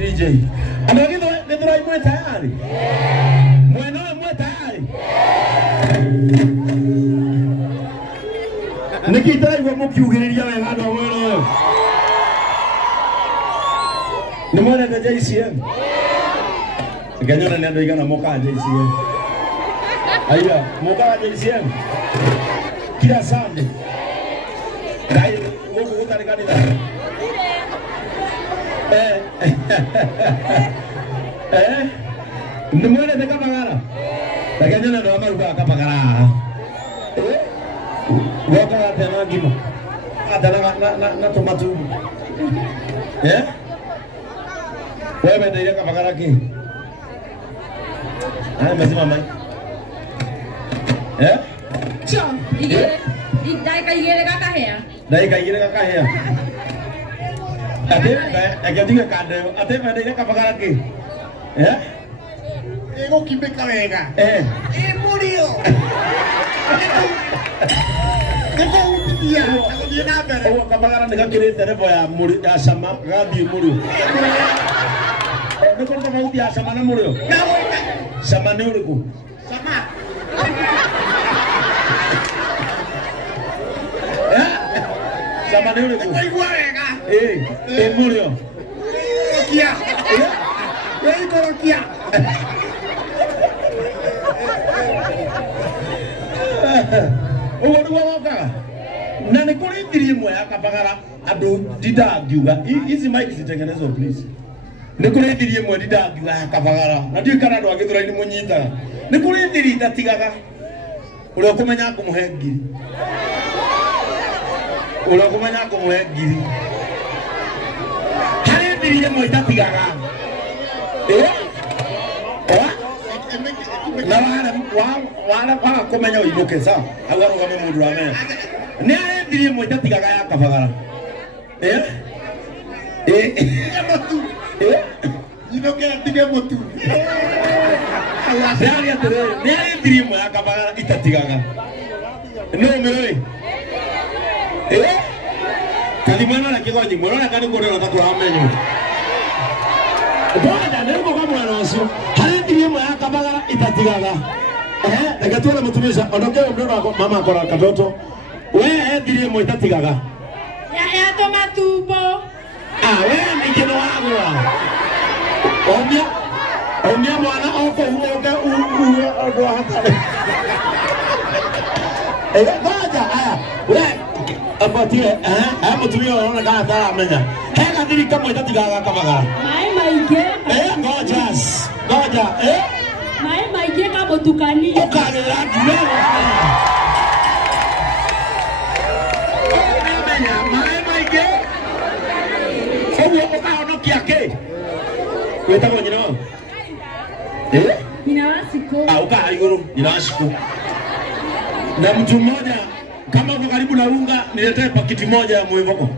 DJ. Anagizo ndio mwe tayari. Mweno mwe tayari. Nikitari kwa mukiugiriria wega ndo mweno. Ni mwana wa JCM. Ganyona ni ando igana moka JCM. Aya, moka JCM. Kila Sunday. Dai wogo utari kanisa. Nimwene de kapagara. Lakini ndo amaruka kapagara. Woga tena ngima. Adala na tomatu. Wewe ndio kapagara ki. Mazima mai. Cho, dai kaigere kakahea. Dai kaigere kakahea. Ate diga kande, ate ndio kapagara ki. Ego kibeka wega. Murió. Ego utia, dia nada. O kapagara ndio kile terebo ya muri ya sama gadi muri. Ndio kwa sababu ya sama na muri. Sama ni uriku. Sama. Sama ni uriku. Ego wega. Muri. Kia. Ego kia. Uwo waka na nikuri ndiri mwe akapagara adu didagiuga hizi mic zitengenezwe please nikuri ndiri mwe didagiuga akapagara na ndio kana ndo agithura ni munyita nikuri ndiri ndatigaga uri kumenya kumuhe ngiri uri kumenya kumuhe ngiri hari ndiri ndirire mwe itatigaga na wala kumenya uinuke sawa agarugame mundu amenya ni arendirie mwe itatigaga ya kabagara inuke atige mutu ni arendirie mwe ya kabagara itatigaga no mewe kalimana na kigonyi mwana kani kore na tatu amenyo bwana ndio kwa mwana wasu harendirie mwe ya kabagara itatigaga nakatwala mutumisha ondoke mdono wako mama akora katoto wewe ndirie mwe itatigaga ya tomatumbo wewe ni kino wangu omia mwana oko uoga ndo hata ngoja wewe apatie mutumia unaona kama tara amenya heka ndiri kama itatigaga kabagara mai maige ngoja mai maige kama tukani ukanira ndio Kiake. Weta kwa jina wangu. Nina wasiko. Ukaa iguru, nina wasiko. Na mtu mmoja kama uko karibu na unga niletee pakiti moja ya mwevoko.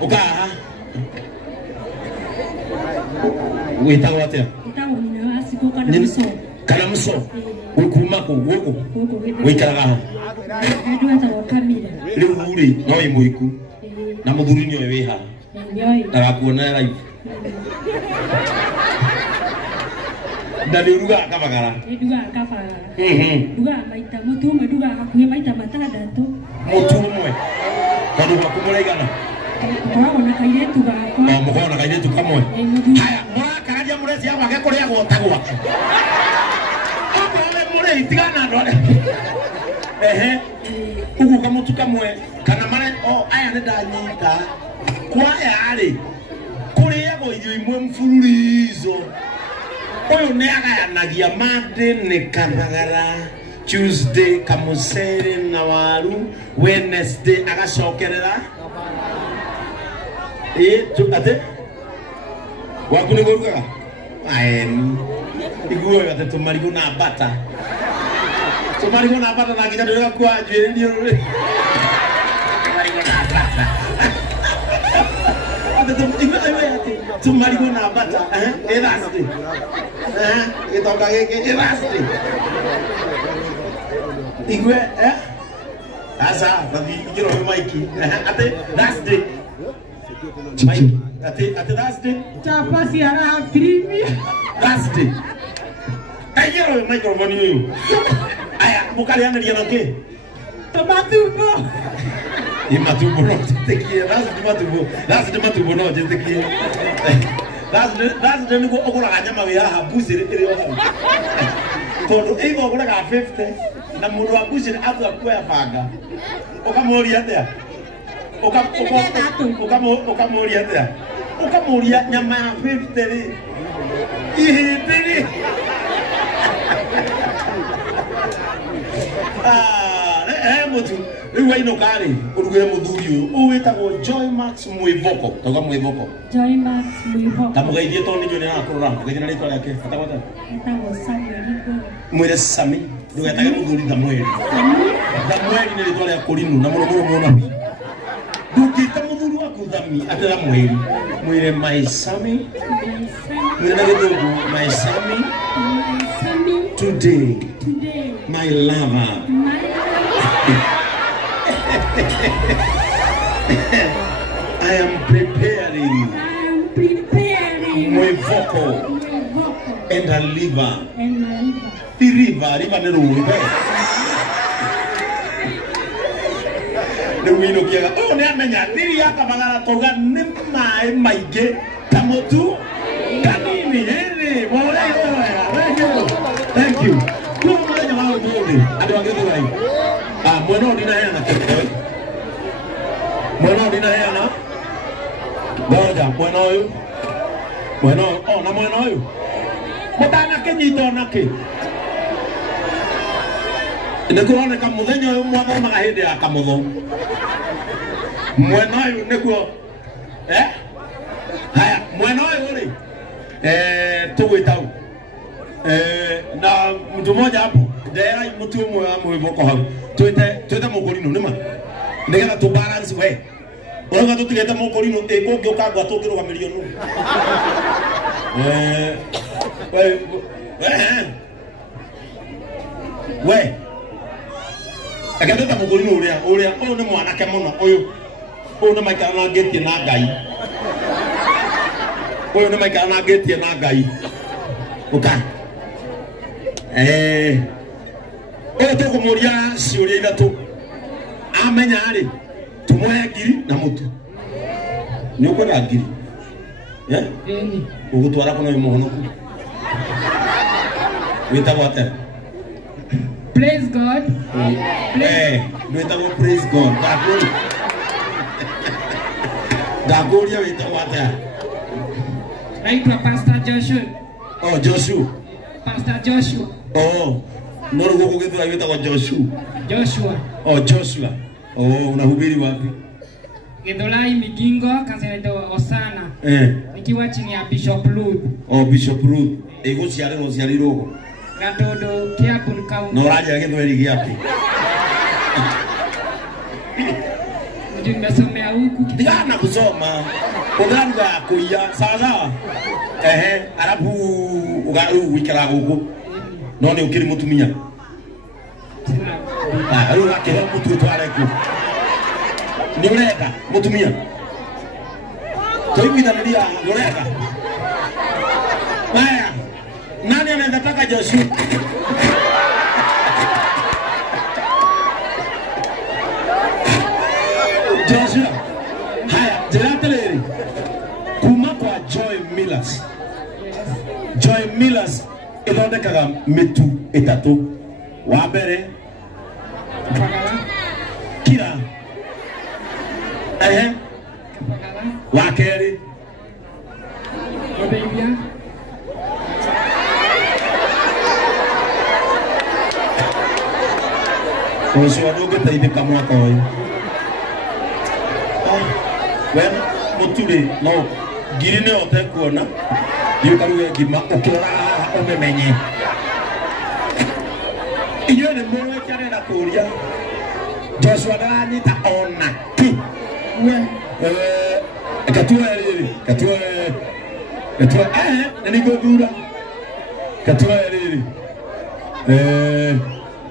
Ukaa. Weta kwa watea. Weta nina wasiko kana mso. Kana mso. Ukumako woko. Wikaraga. Ndio hata kamera. Leo uri no imuiku. Na muthuri nyo weha. Narakuona live. Ndani uruga kabagara. Nduga kabagara. Nduga maita mutume nduga hakuye maita matandatu. Mutumwe. Kadu bakumuraigana. Mwana kaire tuga kwa. Mwana kaire tukamwe. Haya, mwana karaja murezi yako akakorea gotagwa. Aba mure itigana ndole. Ugu kamutu kamwe kana mare aya ne danyita. Kwa yale kuri yago imwe mfululizo oyo ne agayanagia Monday ne kabagara, Tuesday kamusere na waru, Wednesday agacokerera tukate wakune goruga aeni iguo gate tumarigo na bata na kinyadira kwa jeri ndio tumarigo na bata tumarigo na bata elasti itoka geke elasti igwe asa babi igiro maiki ate last day maiki ate last day chapasi ara primi last day igiro microphone hiyo aya bukali analia nake tomatumbo Imatubo no tetekie, lazima matubo no tetekie. Lazima niko okora kanyama we ha busire ire yo. Todo ego okora ka 50 na mundu wa busire atu akwa banga. Okamori atia. Okamori atia. Okamori nyama ya 50 ri. Ihitiri. Mutu riwa ino kari urugire muthuri uyu uwitagwo Joy Max Mwivoko toga Mwivoko Joy Max Mwivoko tamugeithie to ninyo ni nakurora mugeithie rito riake atagwata etagwo Samuel mwire Sami ndugetage muthuri Samuel ni rito ria kurinu na muno ndungita muthuri waku Thami atira mwiri mwire my Sami mwire na githungu my Sami today my lover I am preparing Mwivoko and a liver. The river ne ruwe. Ne wino kiaga. Oh ne amenya diri yaka bagara toga ne mai maige tamotu kanini heri bolai oya. Thank you. Kwa mwana wao mwone ado wangezo wai. Mwana ndina yana kete. Mwana ndina yana. Ngoja mwana huyu. Mwana na mwana huyu. Mutana kenyito nake. Ndikurone ka muthenya uyu mwathoma hindi ya kamutho. Mwana huyu nikuo mwana yule tugwitau na mtu mmoja hapo ndera mtu mwe wa mwivoko hau twete mukorino nima ndigera tu balance we oga tutigete mukorino eko gyoka tukirwa milioni we akateta mukorino uria uyu ni mwanake muno uyu ni maikara na getie na ngai uyu ni maikara na getie na ngai uka oto kumuria ciuria ithatu amenya ari tumuhe ngiri na mutu ni ukwenda ngiri ugutwara kuno imuhonoku witagwo atia Praise God. Witagwo praise God. Ndakuria witagwo atia Naitwa Pastor Joshua. Oh, Joshua. Pastor Joshua. Oh, noro guko githura witagwo Joshua. Joshua. Oh, Joshua. Oh, unahubiri wapi? Githurai Migingo, kanisa Osana. Nikiwa chini ya Bishop Ruth. Oh, Bishop Ruth. Ego ciarirwo. Gatodo Kiambu County. No raja githweri giapi. Nimesomea huku. Ndigana kusoma. Ugaruga kuia sawa. Arabu ugaru wikara guku. No ni ukiri mutumia. Aru akira mutu tware ku. Ni ureka mutumia. Toibitaniria ureka. Haya. Nani anataka Joshua? Joshua. Haya, jirateleri. Kuma kwa Joy Millers. Joy Millers ithondekaga mitu itatu. Wa mbere kira. Wa keri Joshua doge taithika mwaka uyu. When muturi no girine otekuona yukaruge ngima ukira umemenye. Iyo ni mwe kyarera kuria. Joshua ndanyita ona ki. Katwa nani godura. Katwa riri.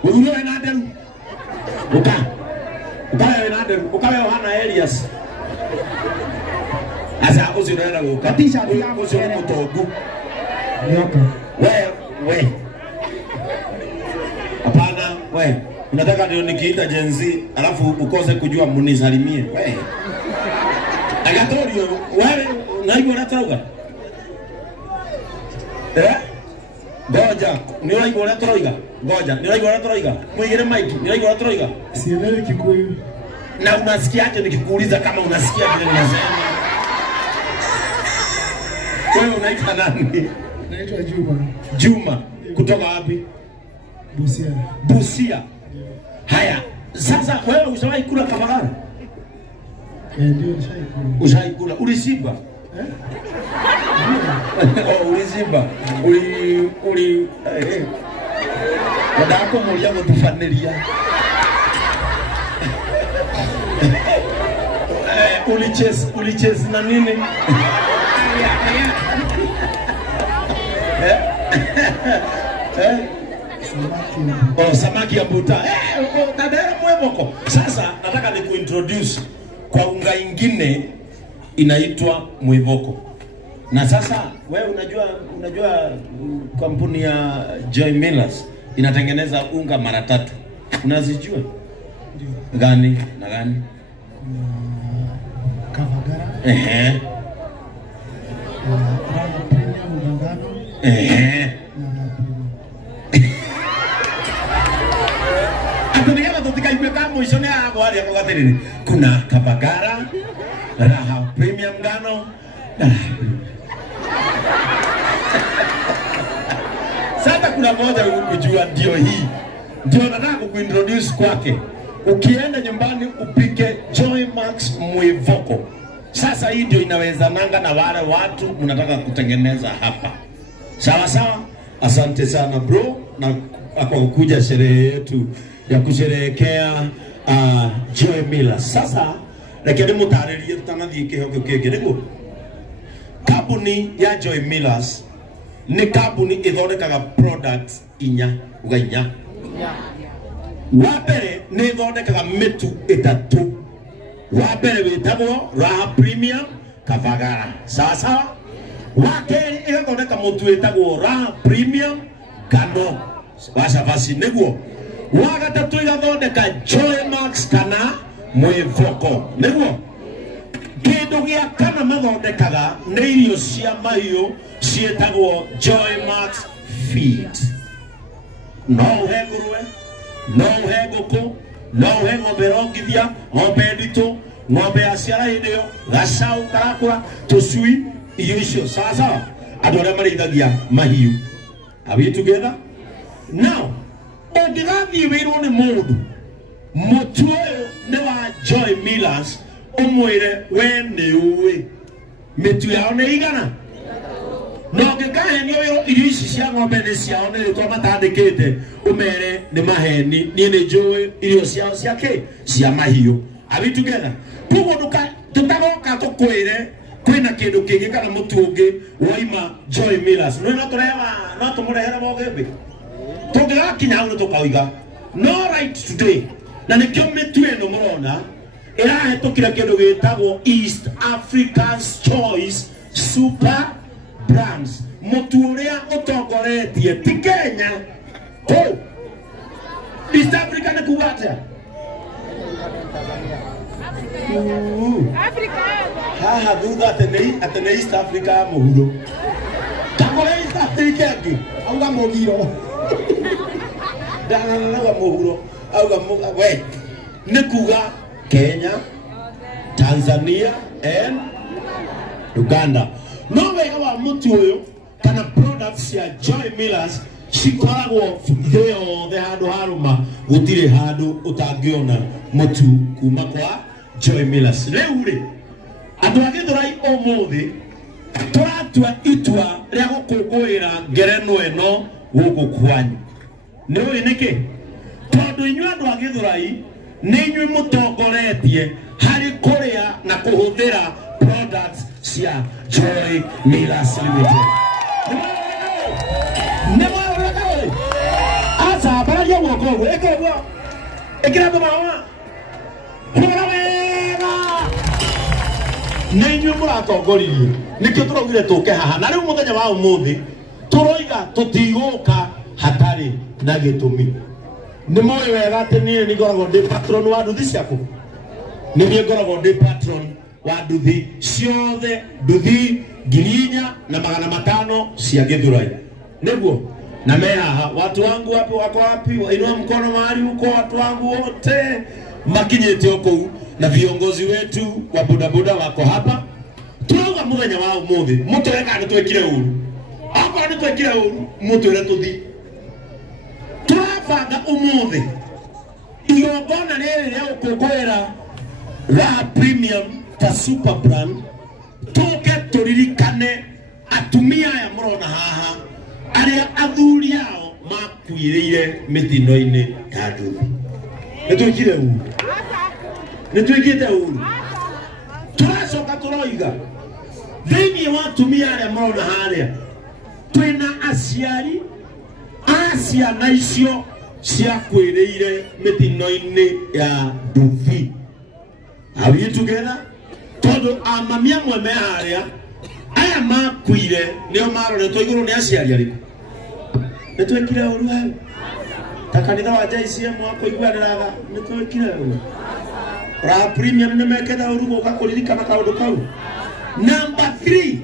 Godura ina nderu. Ukawe ina nderu. Ukawe Yohana Elias. Asa uzinaenda kukatisha yangu sio mtogu. Nyoka. We. Hapana, we. Unataka ndio nikiita Gen Z alafu ukose kujua munisalimie. We. Agatorio, wewe unaibu unatoroga? Goja, ni unaibu unatoroga? Goja, ni unaibu unatoroga? Mwingine Mike, ni unaibu unatoroga? Sielewi Kikuyu. Na unasikiaje nikikuuliza kama unasikia vile ninasema? Wewe unaitwa nani? Naitwa Juma. Juma, kutoka wapi? Busia. Busia. Haya, sasa wewe ushawahi kula kabagara? Ndio nishaikula. Ushaikula, ulishiba? Oh, ulishiba. Wadako mulia gutufaniria. Ulicheza na nini? Samaki ya buta. Tadera mwevoko. Sasa nataka ni kuintroduce kwa unga ingine inaitwa mwevoko. Na sasa wewe unajua kampuni ya Joy Millers inatengeneza unga mara 3. Unazijua? Ndio. Gani na gani? Kavagara. Kuna Kavagara, Raha Premium Ngano. Sasa kuna moja ukujua ndio hii. Ndio nataka kuintroduce kwake. Ukienda nyumbani upike Joy Max Mwevoko. Sasa hii ndio inawezananga na wale watu mnataka kutengeneza hapa. Sawa sawa? Asante sana bro na kwa kukuja sherehe yetu ya kusherehekea Joy Millers. Sasa lakini mutarerie tutanathie kihogo kingĩ nĩguo. Kambuni ya Joy Millers ni kambuni ithondekaga products inya. Wa mbere ni ithondekaga mitu itatu. Wa mbere witagwo Raha Premium Kavagara. Sawa sawa? Wa keri igathondeka mutu witagwo Raha Premium Ngano. Washa basi nĩguo. Wa gatatu igathondeka Joy Max kana Mwivoko. Nĩguo. Kĩndũ gĩa kana mathondekaga nĩ irio cia mahiũ ciĩtagwo Joy Max Feed. No uhe ngũrwe, no uhe ngũkũ, no uhe ng'ombe rongithia, ng'ombe nditũ, ng'ombe ya ciara hĩndĩ ĩyo, gacaũ karakũra, tũcui, irio icio. Sawa sawa? Andũ arĩa marĩithagia mahiũ. Are we together? Now, ũngĩgathiĩ wĩrwo nĩ mũndũ mũtu ũyũ nĩ wa Joy Millers, ũmwĩre we nĩ ũĩ mĩtu yao nĩ igana. No ũngĩkahenio wĩrwo irio ici cia ng'ombe nĩ ciao nĩ rĩtwa matandĩkĩte, ũmere nĩ maheni, niĩ nĩ njũĩ irio ciao cia kĩ? Cia mahiũ. Are we together? Koguo tũtagoka tũkwĩre kwĩna kĩndũ kĩngĩ kana mũtu ũngĩ woima Joy Millers. No tũmũrehere mogĩmbĩ. Tũngĩgakinya hau nĩ tũkauga no right today. Na nĩkĩo mĩtu ĩno mũrona ĩrahetũkĩra kĩndũ gĩtagwo East Africa's Choice Super Brands. Mũtu ũrĩa ũtongoretie ti Kenya. East Africa nĩ kuga atĩa? Africa. Haha thutha atĩ nĩ East Africa ya mũhuro. Kakũrĩa East Africa ĩngĩ auga mũgiro. Ndananauga mũhuro auga we nĩ kuga Kenya, Tanzania and Uganda. No wega wa mũtu ũyũ kana products ya Joy Millers cikoragwo thĩ yothe handũ harũma, gũtirĩ handũ ũtangĩona mũtu kuma kwa Joy Millers. Rĩu rĩ andũ a Gĩthũrai ũmũthĩ tũratua itua rĩa gũkũngũĩra ngerenwa ĩno gũkũ kwanyu. Nĩ ũĩ nĩkĩ? Tondũ inyuĩ andũ a Gĩthũrai nĩ inyuĩ mũtongoretie harĩ kũrĩa na kũhũthĩra products cia Joy Millers Limited. Nĩ mwaũrĩka ũĩ? Aca baragia guoko ũguo, ĩka ũguo. Ĩkĩra andũ mawa. Hũra wega. Nĩ inyuĩ mũratongoririe. Nĩkĩo tũraugire tũke haha. Na rĩu mũthenya wa ũmũthĩ tũroiga tũtigũka hatarĩ na gĩtũmi. Nĩ mũĩ wega atĩ niĩ nĩ ngoragwo ndĩ patron wa nduthi ciaku. Nĩ niĩ ngoragwo ndĩ patron wa nduthi ciothe, nduthi 4,500 cia Gĩthũrai. Nĩguo na me haha watu wangu wapi wako wapi? Inua mkono mahali huko, watu wangu wote makinyete huko na viongozi wetu wa bodaboda wako hapa. Tuoga muthenya wa ũmũthĩ mũtweka nĩ twekire ũru. Akwa nĩ twekire ũru mũtwĩre tũthi. Turabanga ũmũthĩ igongona rĩrĩ rĩa gũkũngũĩra Raha Premium ta Super Brand, tũke tũririkane atumia aya mũrona haha arĩa athuri ao makuĩrĩire mĩtino-inĩ ya nduthi. Nĩ twekire ũru. Nĩ twekire ũru. Tũracoka tũroiga thĩinĩ wa atumia arĩa mũrona harĩa twĩna aciari a ciana icio ciakuĩrĩire mĩtino-inĩ ya nduthi. Are we together? Tondũ amami amwe me harĩa aya makuire nĩo maroretwo igũrũ nĩ aciari arĩkũ. Nĩ twekire ũru hau. Ta kanitha wa JCM wako iguanĩraga nĩ twekire ũru. Raha Premium nĩ mekĩra ũru gũka kũririkana kaũndũ kau. Number 3,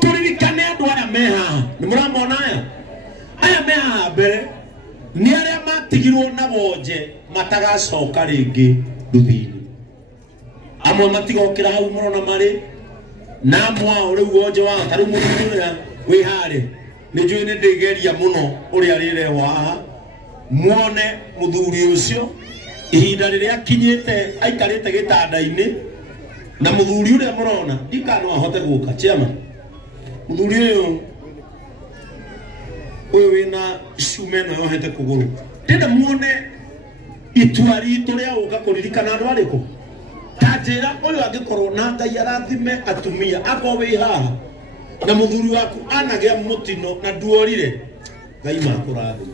tũririkane andũ arĩa me haha. Nĩ mũramona aya? Aya me haha mbere nĩ arĩa matigirwo na wonje matagacoka rĩngĩ nduthi-inĩ. Amwe matigokĩra hau mũrona marĩ na amwe rĩu wonje wao tarĩ mũndũ ũrĩa wĩ harĩ. Nĩ njũĩ nĩ ndĩgeria mũno ũrĩa rĩrehwo haha muone mũthuri ũcio ihinda rĩrĩa akinyĩte aikarĩte gĩtanda-inĩ na muthuri uria murona ndikano ahote guka chema muthuri uyu wina shumeno yohete kuguru ndenda muone itwari turia uka kuririkana andu ariko tajira uyu angikorwo na Ngai arathime atumia akowe haha na muthuri waku anagea mutino na duorire Ngai makurathi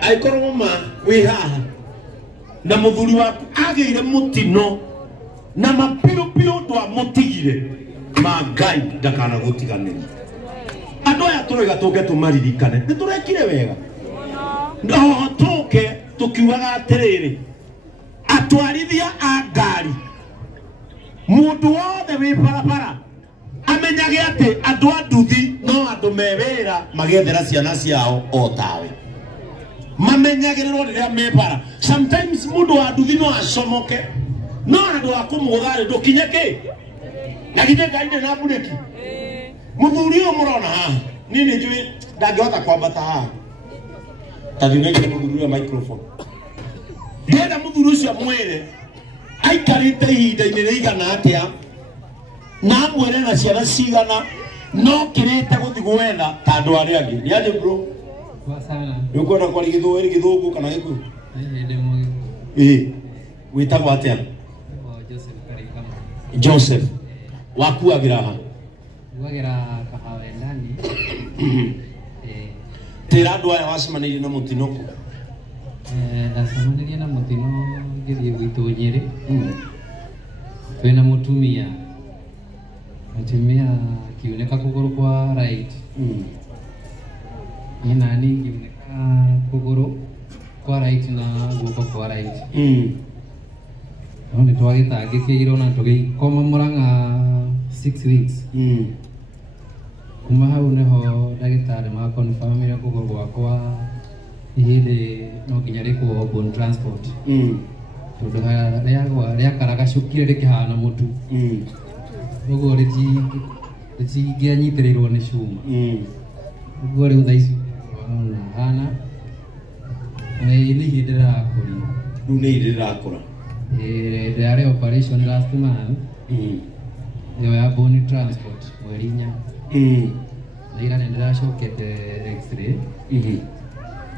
aikorwo ma wi haha na muthuri waku ageire mutino na mapio ndo amutigire ma Ngai ndakana gutiganira andu aya turega tuke tumaririkane ni turekire wega no tuke tukiugaga atiriri atwarithia a ngari mundu wothe wi barabara amenyage ati andu a nduthi no andu mewira magethera ciana ciao o tawe mamenyagirwo riria me bara sometimes mundu wa nduthi no acomoke no andu a kumuthari ndukinyeke na githe Ngai na bureki muthuri uyu murona haha nini njui ndangihota kwambata haha tathing'aire muthuri wa microphone ndenda muthuri ucio mwire aikarite ihinda-inĩ rĩigana atia na mwere na ciana cigana no kirite guthi gwetha ta andu aria angi ni aje bro wasana yukwenda kwa githungu kana gikuyu ndemo witagwo atia Joseph Karikama Joseph wakuagira ha wagira kahawa ndani tira andu aya wacemanirie na mutino ku ndacemanirie na mutino ngithie gwitu Nyeri twina mutumia kiuneka kuguru kwa right ni nani kiuneka kuguru kwa right na guko kwa right no ni twagitangikirwo na tugikoma Murang'a 6 weeks kuma hau neho ndagitari ma confirmire kuguru gwakwa ihindi no nginya rikwo bone transport tondu ria karagacukire rikihana mutu uguo ritingianyitĩrĩirwo nĩ cuma uguo rĩu thaa ici hana nĩ ihinda rĩrakũria rĩu nĩ ihinda rĩrakũra ndĩarĩ operation last month ĩyo ya bone transport mweri 4 na ira nĩ ndĩracokete x-ray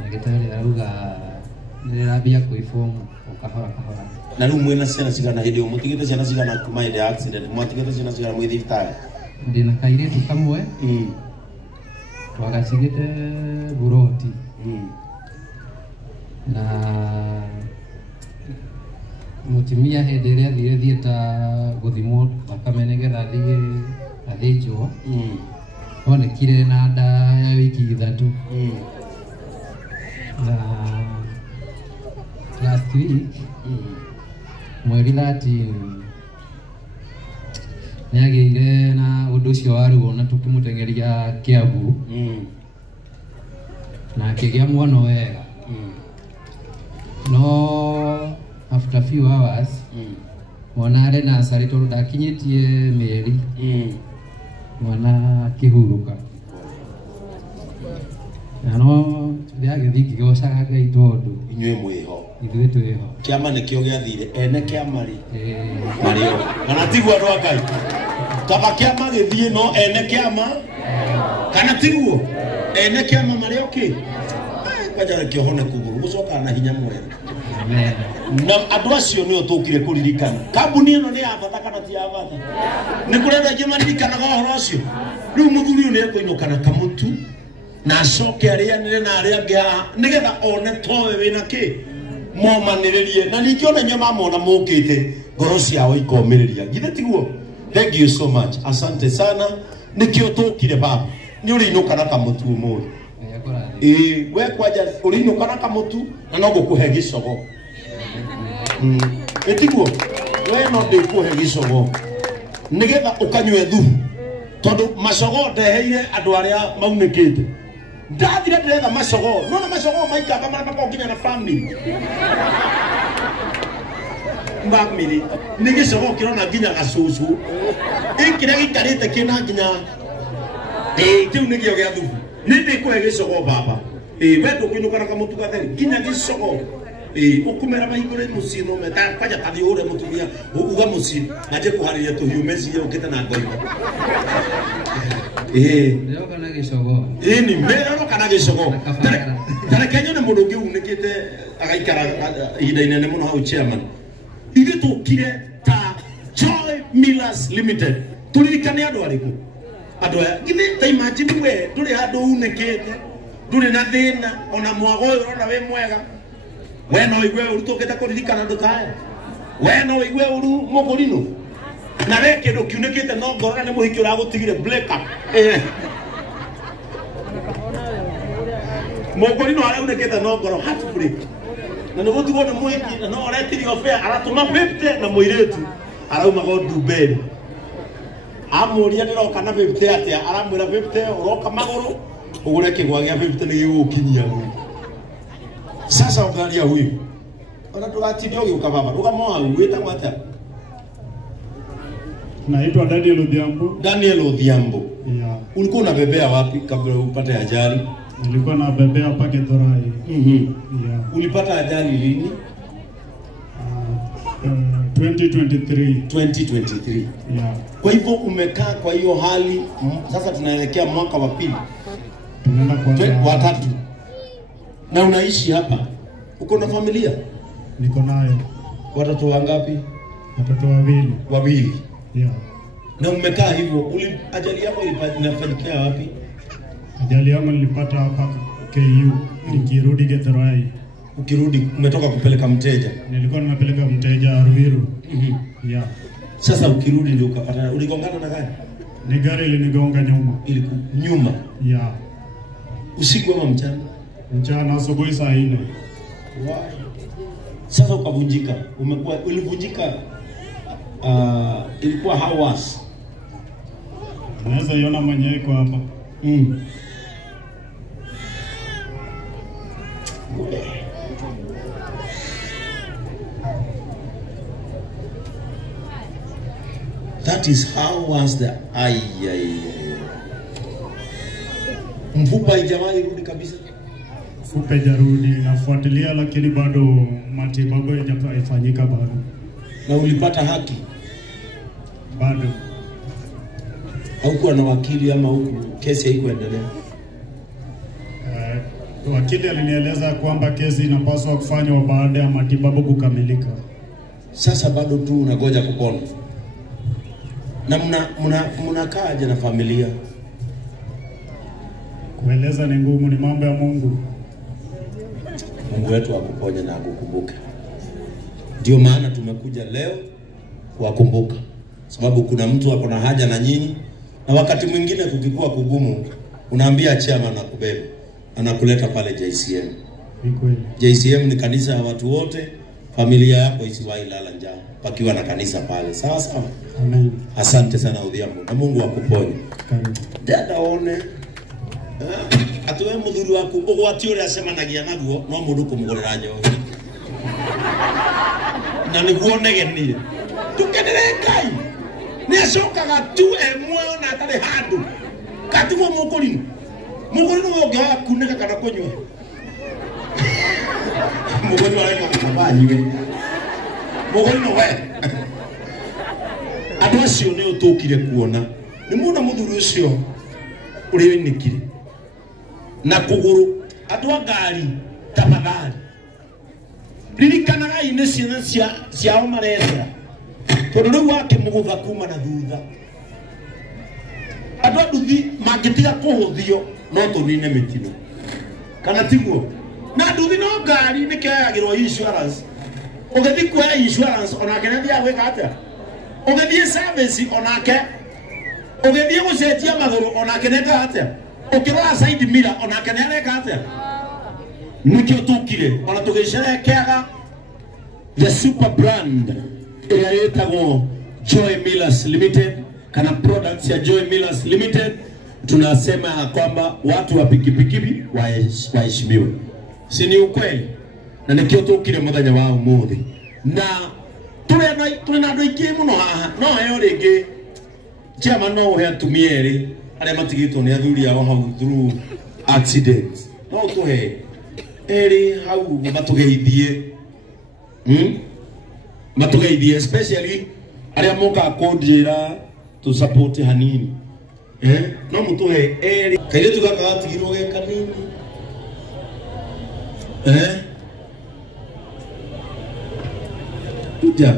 ndagĩtarĩ arauga nĩrĩrambia kwĩbomu o kahora kahora na rĩu mwĩna ciana cigana hĩndĩ ĩyo mũtigĩte ciana cigana kuma hĩndĩ ya accident mwatigĩte ciana cigana mwĩ thibitarĩ ndĩna kairĩtu kamwe twagacigĩte buroti na mutumia hĩndĩ ĩrĩa athire thieta gũthimwo thakame nĩgetha athĩnjwo onekire na nda ya wiki 3 na last week mweri 13 nĩagĩire na ũndũ ũcio waruo na tũkĩmũtengeria Kiambu na akĩgĩa mwana wega no after few hours mwana arĩ nursery tondũ ndakinyĩtie mĩeri mwana akĩhurũka na no ndĩagĩthiĩ ngĩgocaga Ngai tondũ inyuĩ mwĩho ithuĩ twĩho kĩama nĩkĩo gĩathire ene kĩama marĩo kana tiguo andũ a Ngai kaba kĩama gĩthiĩ no ene kĩama kana tiguo ene kĩama marĩo kĩ kwanja kĩohone kũgũrũ gũcoka na hinya mwega na andũ acio nĩo tũkire kũririkana kambuni ĩno nĩ ya bata kana ti ya bata nĩ kũrĩ andũ aingĩ maririkanaga ũhoro ũcio rĩu mũthuri ũyũ nĩ ekũinũka na kamũtu na acoke arĩanĩre na arĩa angĩ haha nĩgetha one towe wĩna kĩ momanĩrĩrie na ningĩ ona inyuĩ mamona mũkĩte ngoro ciao ikomĩrĩria githĩ tiguo thank you so much asante sana nĩkĩo tũkire baba nĩ ũrĩinũka na kamũtu ũmũthĩ we kwanja ũrĩinũka na kamũtu na no ngũkũhe gĩcogo tiguo we no ndĩkũhe gĩcogo nĩgetha ũkanyue thubu tondũ macogo ndeheire andũ arĩa maunĩkĩte ndathire ndĩretha macogo nona macogo maikamba marĩa makoragwo nginya na family nĩ gĩcogo kĩrona nginya gacucu kĩrĩa gĩikarĩte kĩna nginya kĩu nĩkĩo gĩa thubu nĩ ndĩkũhe gĩcogo baba we ndũkũinũka na kamũtu gatheri nginya gĩcogo ukumera mahingure muciĩ no meta kwaja tathi ure mutumia uga muciĩ naje kuhariria tuhiũ meciria ukite na ngoigo Ndio kana gicogo. Ni mbera kana gicogo. Tare Kenya na mundu ngi unikite agaikara ihinda inene muno hau chairman. Ithe tukire ta Joy Millers Limited. Turirikane andu ariku. Andu aya githe ta imagine we nduri andu unikite. Nduri na thina ona mwago uyu ona we mwega. We no igwe uru tukite kuririkana andu taya. We no igwe uru mugurino. Na we kindu kiunikite no ngorora ni muhiki uragutigire break up. Mugurino araunekete no ngoro heartbreak. Na nugo tugo na muhiki no aretiri ofea aratuma 50 na muiretu arauma go Dubai. Amuria ndiroka na 50 atia aramwira 50 uroka maguru ugure kigwa gia 50 ni gigukinyia gu. Sasa ugaria huyu. Ona tugatibio giuka baba. Ugamoa wita mwata. Naitwa Daniel Odhiambo. Daniel Odhiambo. Yeah. Ulikuwa unabebea wapi kabla upate ajali? Nilikuwa nabebea hapa Githurai. Yeah. Ulipata ajali lini? 2023. 2023. Yeah. Kwa hivyo umekaa kwa hiyo hali sasa tunaelekea mwaka wa pili. Tunaenda kwa watatu. Na unaishi hapa? Uko na familia? Niko nayo. Watoto wangapi? Watoto wawili. Wawili. Yeah. Na umekaa hivyo, ajali yako ilifanikia wapi? Ajali yangu nilipata hapa KU, nikirudi Githurai. Ukirudi umetoka kupeleka mteja? Nilikuwa nimepeleka mteja Ruiru. Yeah. Sasa ukirudi ndio ukapata, uligongana na gari? Ni gari ilinigonga nyuma. Nyuma? Yeah. Usiku ama mchana? Mchana, asubuhi saa 4. Wow. Sasa ukavunjika, ulivunjika ilikuwa how was? Naweza iona mwenyewe kwa hapa. That is how was the mfupa ijawahi rudi kabisa? Mfupa ijarudi, nafuatilia lakini bado matibabu haijafanyika bado. Na ulipata haki? Bado. Haukuwa na wakili ama huku kesi haikuendelea? Wakili alinieleza kwamba kesi inapaswa kufanywa baada ya matibabu kukamilika. Sasa bado tu unangoja kupona. Na mnakaaje na familia? Kueleza ni ngumu, ni mambo ya Mungu. Mungu wetu akuponye na akukumbuke. Ndio maana tumekuja leo kuwakumbuka. Sababu kuna mtu ako na haja na nyinyi, na wakati mwingine kukikuwa kugumu unaambia chairman akubebe, anakuleta pale JCM. Ni kweli. JCM ni kanisa ya watu wote, familia yako isiwahi lala njaa pakiwa na kanisa pale. Sawa sawa. Amen. Asante sana Odhiambo, na Mungu akuponye. Karibu. Dada one atuwe muthuri waku ugwati uri acemanagia naguo no mundu kumugurira nyoyo na niguo negenire tukenere Ngai ni acokaga tu emwe ona atari handu katugo mugurino wongewa kuneka kana kunywa mugurino areka kabanywe mugurino we andu acio ni utukire kuona ni muna muthuri ucio uri nikire na kuguru atwa ngari tafadhali ririkanaga ine ciana ciao marethera tondu riu wake mugutha kuma na thutha andu nduthi mangitiga kuhuthio no tunine mitino kana tiguo na nduthi no ngari nikeyagirwo insurance ugethi kuoya insurance onake nthia gwika atia ugethi service onake ugethi gucenjia maguru onake neka atia ukirora side mirror onake neka atia nikio tukire ona tugisherekeaga the super brand inaitwa Joy Millers Limited kana products ya Joy Millers Limited. Tunasema kwamba watu wa pikipiki waheshimiwe, si ni ukweli? Na nikio tukire muthenya wa umuthi na tuna andu aingi muno haha no heyo ringi chama no he atumieri aria matigitwo ni athuri ao hau through accident no tuhe eri hau matugeithie Matugeithie especially aria moka kundira to support hanini. No mutuhe eri kaire tugaka gatigirwo ge kanini.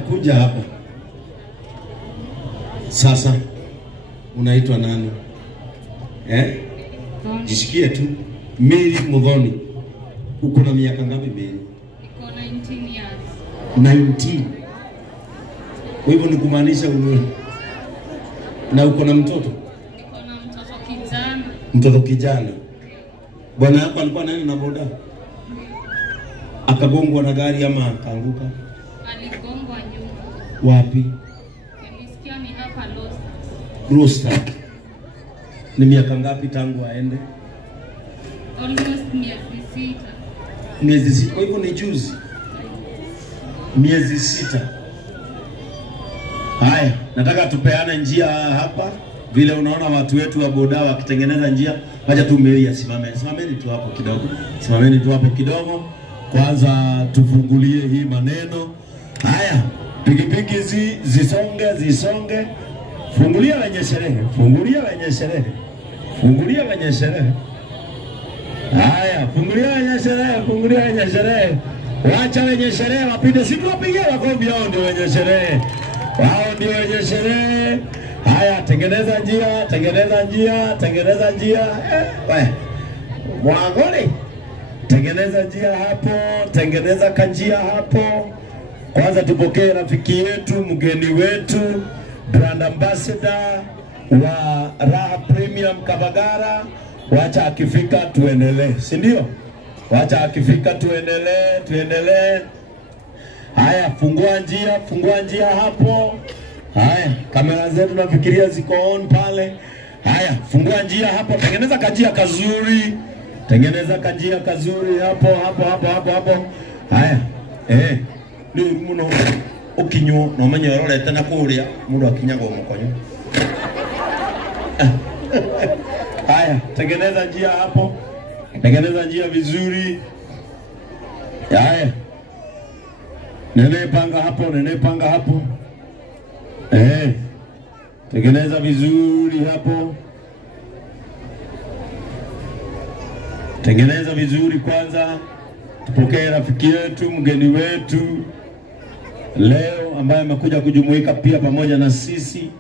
Kuja hapa. Sasa unaitwa nani? Jisikie tu. Mary Muthoni. Uko na miaka ngapi Mary? Niko 19 years. 19. Kwa hivyo ni kumaanisha na uko na mtoto? Niko na mtoto kijana. Mtoto kijana. Bwana yako alikuwa nani na boda? Akagongwa na gari ama akaanguka? Aligongwa nyuma. Wapi? Nilisikia ni hapa Rosta. Ni miaka ngapi tangu aende? Almost miezi 6. Miezi 6. Kwa hivyo ni juzi. Miezi 6. Haya, nataka tupeane njia hapa. Vile unaona watu wetu wa boda wakitengeneza njia, wacha tu Mary simame. Simameni tu hapo kidogo. Simameni tu hapo kidogo. Kwanza tufungulie hii maneno. Haya, pikipiki zisonge. Fungulia wenye sherehe. Haya, fungulia wenye sherehe. Wacha wenye sherehe wapite, si tuwapigie makofi, hao ndio wenye sherehe. Haya, tengeneza njia. Mwangoni. Tengeneza njia hapo, tengeneza kanjia hapo. Kwanza tupokee rafiki yetu, mgeni wetu, brand ambassador wa Raha Premium Kabagara. Wacha akifika tuendelee, si ndio? Wacha akifika tuendelee. Haya, fungua njia hapo. Haya, kamera zetu nafikiria ziko on pale. Haya, fungua njia hapo, tengeneza kanjia kazuri hapo. Haya, ni muno ukinyo no manyororete na kuria mundu akinyago mukonyo. Haya, tengeneza njia hapo. Tengeneza njia vizuri. Haya. Nene panga hapo. Tengeneza vizuri hapo. Tengeneza vizuri kwanza. Tupokee rafiki yetu, mgeni wetu leo ambaye amekuja kujumuika pia pamoja na sisi.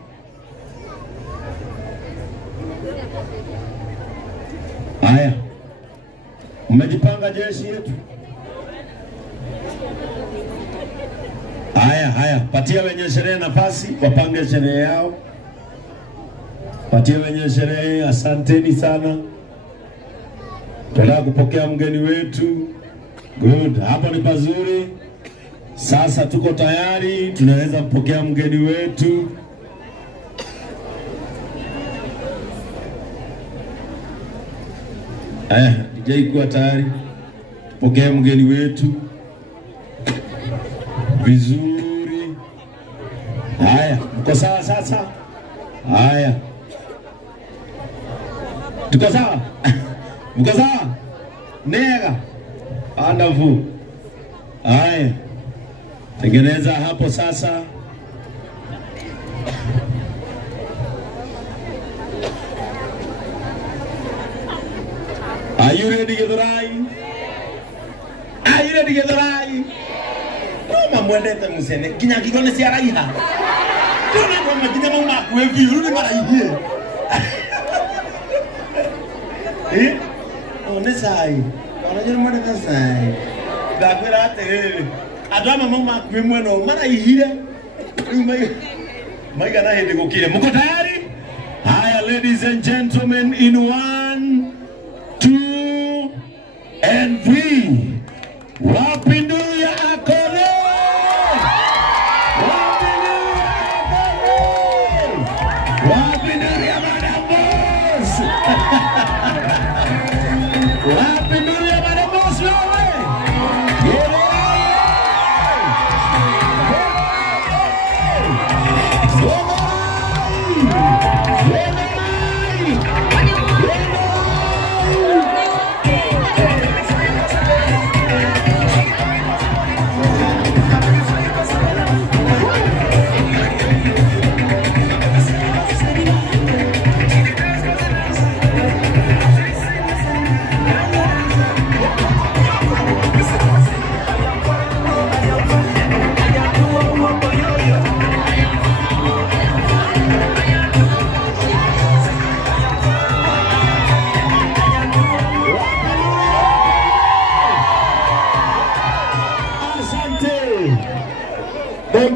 Haya. Umejipanga jeshi yetu? Haya, patia wenye sherehe nafasi, wapange sherehe yao. Patia wenye sherehe, asanteni sana. Tunataka kupokea mgeni wetu. Good, hapa ni pazuri. Sasa tuko tayari, tunaweza kupokea mgeni wetu. DJ kuwa tayari. Tupokee mgeni wetu vizuri. Haya, mko sawa sasa? Haya. Tuko sawa? Mko sawa? Nega. Wonderful. Haya. Tengeneza hapo sasa. Are you ready to get right? Are you ready to get right? Mama mwendete musene. Kinya kigone si araiha. Tuna mama kinya mama kwevi rudi maraihe. Onesai. Wanajua mwendete sai. Dakwera atere. Adama mama kwemweno maraihire. Maiga na hende gukire. Mko tayari? Haya, ladies and gentlemen, in 1, 2 and 3. Wapinduya akore. Wapinduya Madam Boss. Wapinduya Madam Boss wewe.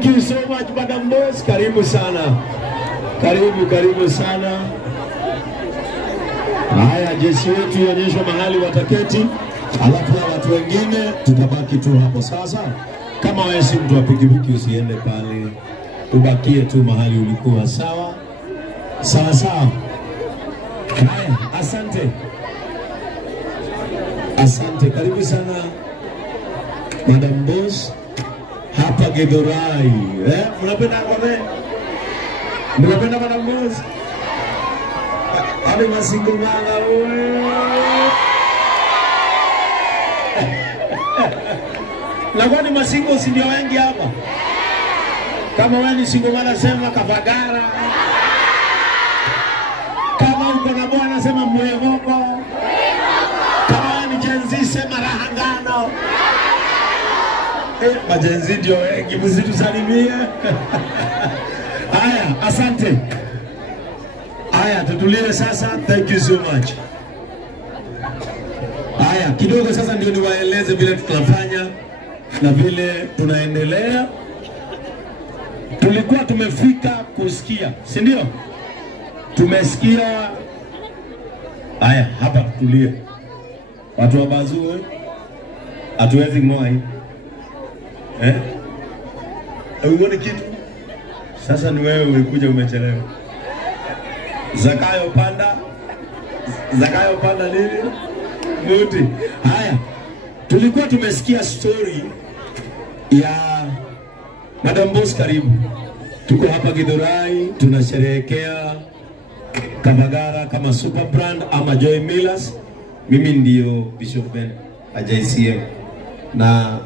Thank you so much Madam Boss, karibu sana. Karibu sana. Haya, jeshi wetu ionyeshwe mahali wataketi, alafu na watu wengine tutabaki tu hapo sasa. Kama wewe si mtu wa pikipiki usiende pale, ubakie tu mahali ulikuwa, sawa? Sawa. Haya, asante, karibu sana Madam Boss hapa Githurai. Mnapenda ngome? Mnapenda Madam Boss? Hadi masingo manga wewe. Na kwani masingo si ndio wengi hapa? Kama wewe ni singo manga sema Kavagara. Kama uko na bwana sema Mwegoko. Kama ni jenzi sema Rahangano. Majenzi ndio wengi, msitusalimie. Haya, asante. Haya, tutulie sasa. Thank you so much. Haya, kidogo sasa ndio niwaeleze vile tunafanya na vile tunaendelea. Tulikuwa tumefika kusikia, si ndio? Tumesikia. Haya, hapa tulie. Watu wa Bazue hatuwezi ngoa hii. Uone kitu. Sasa ni wewe ulikuja umechelewa. Zakayo panda nini? Muti. Haya. Tulikuwa tumesikia story ya Madam Boss, karibu. Tuko hapa Githurai tunasherehekea Kavagara kama super brand ama Joy Millers. Mimi ndio Bishop Ben AJCM. Na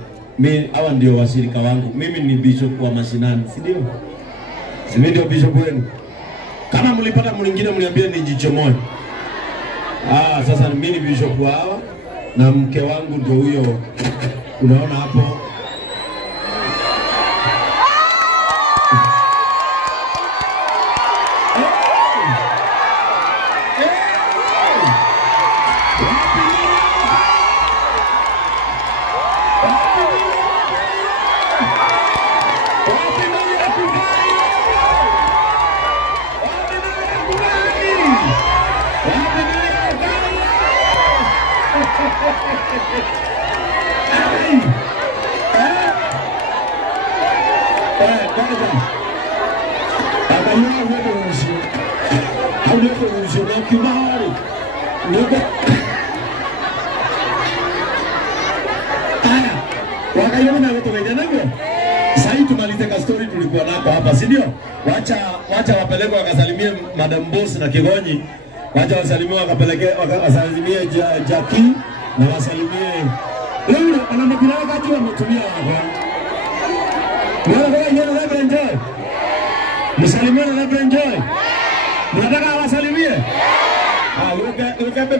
hawa ndio washirika wangu. Mimi ni bishop wa mashinani, si ndio? Si ndio bishop wenu? Kama mlipata mwingine mniambie nijichomoe. Sasa mimi ni bishop wa hawa na mke wangu ndio huyo. Unaona hapo? Sasa tumalize ka story tulikuwa nako hapa, si ndio? Wacha wapeleke wakasalimie Madam Boss na Kigonyi. Wacha wasalimie wakasalimie Jackie na wasalimie. Leo anamkuna wakati wametumia hapa. Mwana kwa enjoy. Msalimie na enjoy. Mnataka wasalimie? Look at the